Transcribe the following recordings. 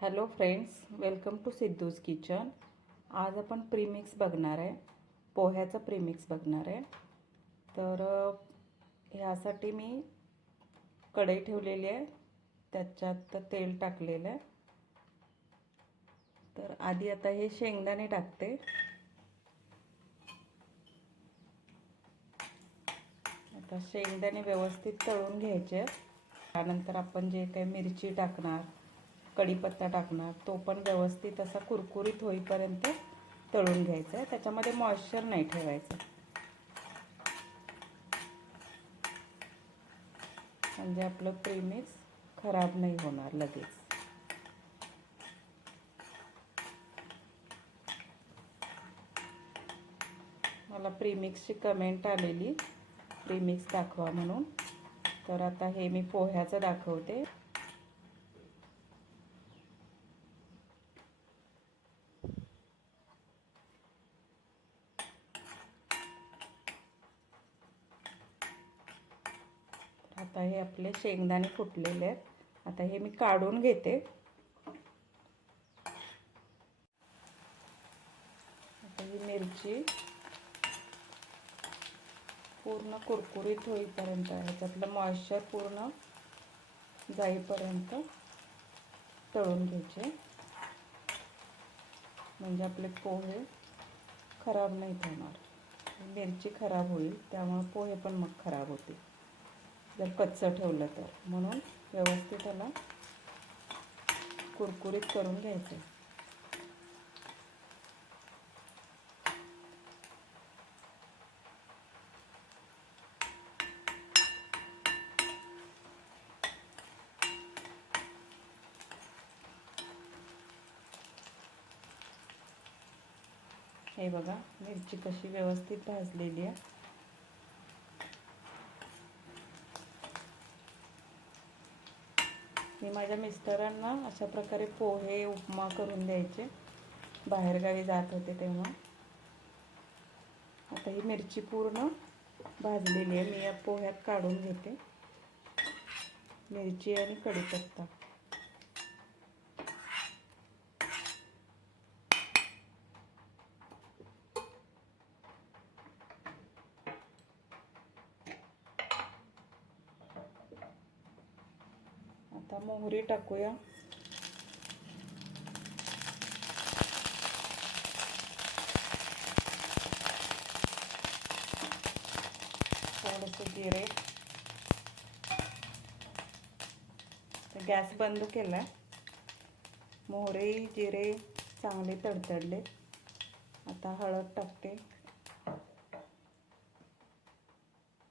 Hello friends, welcome to Siddhu's kitchen. आज आपण premix बघणार आहे, पोह्याचं प्रीमिक्स बघणार आहे. तर ह्यासाठी मी कढई ठेवलेली आहे, त्याच्यात तेल टाकलेलं आहे. तर आधी आता हे शेंगदाणे टाकते. आता शेंगदाणे व्यवस्थित तळून घ्यायचे. त्यानंतर आपण जे काही मिरची टाकणार, कढीपत्ता टाकणार, तो पण व्यवस्थित असा कुरकुरीत होईपर्यंत तळून घ्यायचा आहे. त्याच्यामध्ये मॉइश्चर नाही ठेवायचं, म्हणजे आपलं प्रीमिक्स खराब नाही होणार लगेच. मला प्रीमिक्सची कमेंट आलेली, प्रीमिक्स दाखवा म्हणून. तर आता हे मी पोह्याचं दाखवते. आता हे आपले शेंगदाणे फुटलेले आहेत. आता हे मी काढून घेते. आता ही मिरची पूर्ण कुरकुरीत होईपर्यंत, ह्याच्यातलं मॉइश्चर पूर्ण जाईपर्यंत तळून घ्यायचे, म्हणजे आपले पोहे खराब नाही होणार. मिरची खराब होईल, त्यामुळे पोहे पण मग खराब होतील जर कच्चं ठेवलं तर. म्हणून व्यवस्थित त्याला कुरकुरीत करून घ्यायचं. हे बघा, मिरची कशी व्यवस्थित भाजलेली आहे. मी माझ्या मिस्टरांना अशा प्रकारे पोहे उपमा करून द्यायचे, बाहेरगावी जात होते तेव्हा. आता ही मिरची पूर्ण भाजलेली आहे. मी या पोह्यात काढून घेते मिरची आणि कढीपत्ता. आता मोहरी टाकूया. थोडेसे जिरे. गॅस बंद केला. मोहरी जिरे चांगले तडतडले. आता हळद टाकते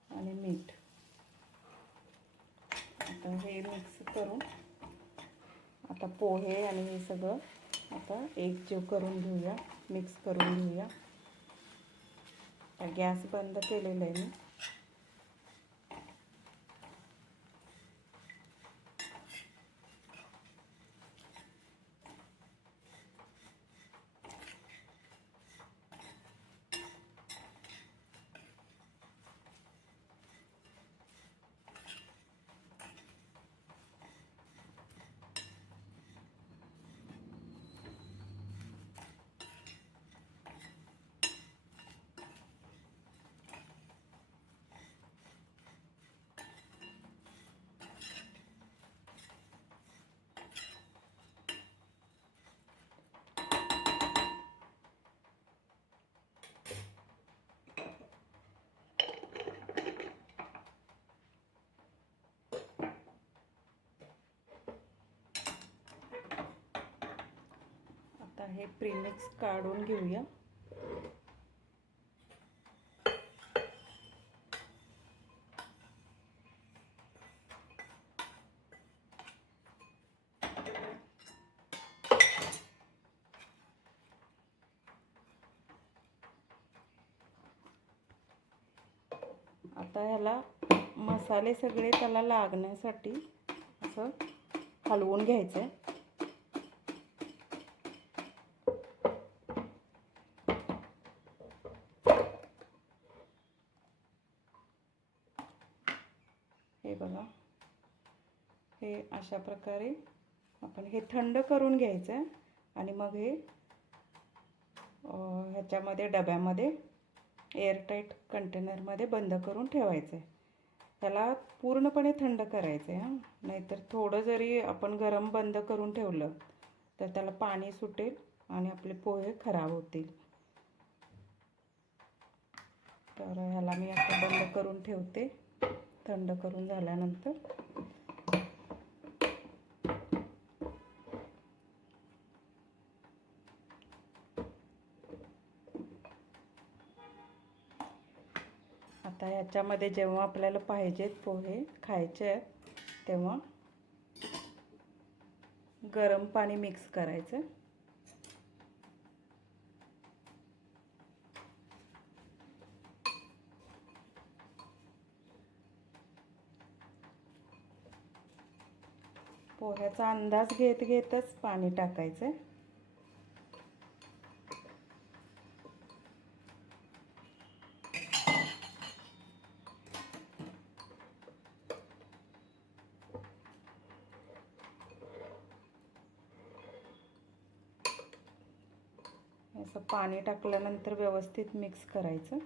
आणि मीठ. आता हे मिक्स करून आता पोहे आणि हे सगळं आता एकजीव करून घेऊया, मिक्स करून घेऊया. गॅस बंद केलेला आहे मी. आता हे प्रीमिक्स काढून घेऊया. आता ह्याला मसाले सगळे त्याला लागण्यासाठी असं हलवून घ्यायचं. हे बघा, हे अशा प्रकारे आपण हे थंड करून घ्यायचं आहे आणि मग हे ह्याच्यामध्ये डब्यामध्ये एअरटाईट कंटेनरमध्ये बंद करून ठेवायचं आहे. त्याला पूर्णपणे थंड करायचं आहे हां, नाहीतर थोडं जरी आपण गरम बंद करून ठेवलं तर त्याला पाणी सुटेल आणि आपले पोहे खराब होतील. तर ह्याला मी आता बंद करून ठेवते थंड करून झाल्यानंतर. आता ह्याच्यामध्ये जेव्हा आपल्याला पाहिजेत पोहे खायचे आहेत तेव्हा गरम पाणी मिक्स करायचं. पोह्याचा अंदाज घेत घेतच पाणी टाकायचं. असं पाणी टाकल्यानंतर व्यवस्थित मिक्स करायचं.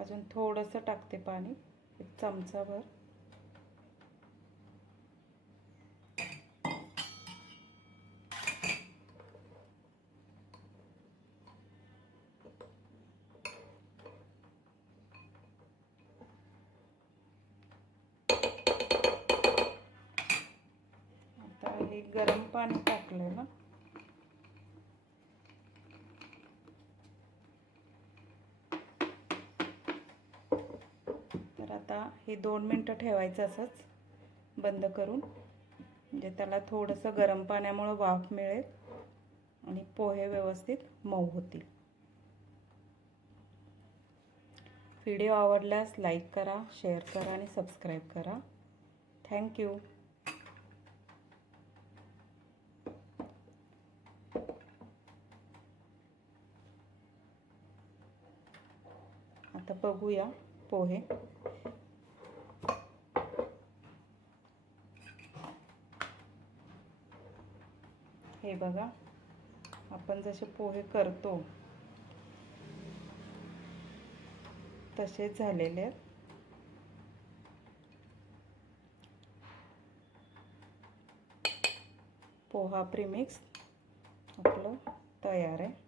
अजून थोडंसं टाकते पाणी, एक चमचाभर. आता हे गरम पाणी टाकलं ना, तर आता हे 2 मिनटं ठेवायचं असंच बंद करून, म्हणजे त्याला थोडंसं गरम पाण्यामुळे वाफ मिळेल आणि पोहे व्यवस्थित मऊ होतील. व्हिडिओ आवडल्यास लाईक करा, शेअर करा आणि सबस्क्राईब करा. थँक्यू. आता बघूया पोहे. हे बघा, आपण जसे पोहे करतो तसेच झालेले आहेत. पोहा प्रीमिक्स आपलं तयार आहे.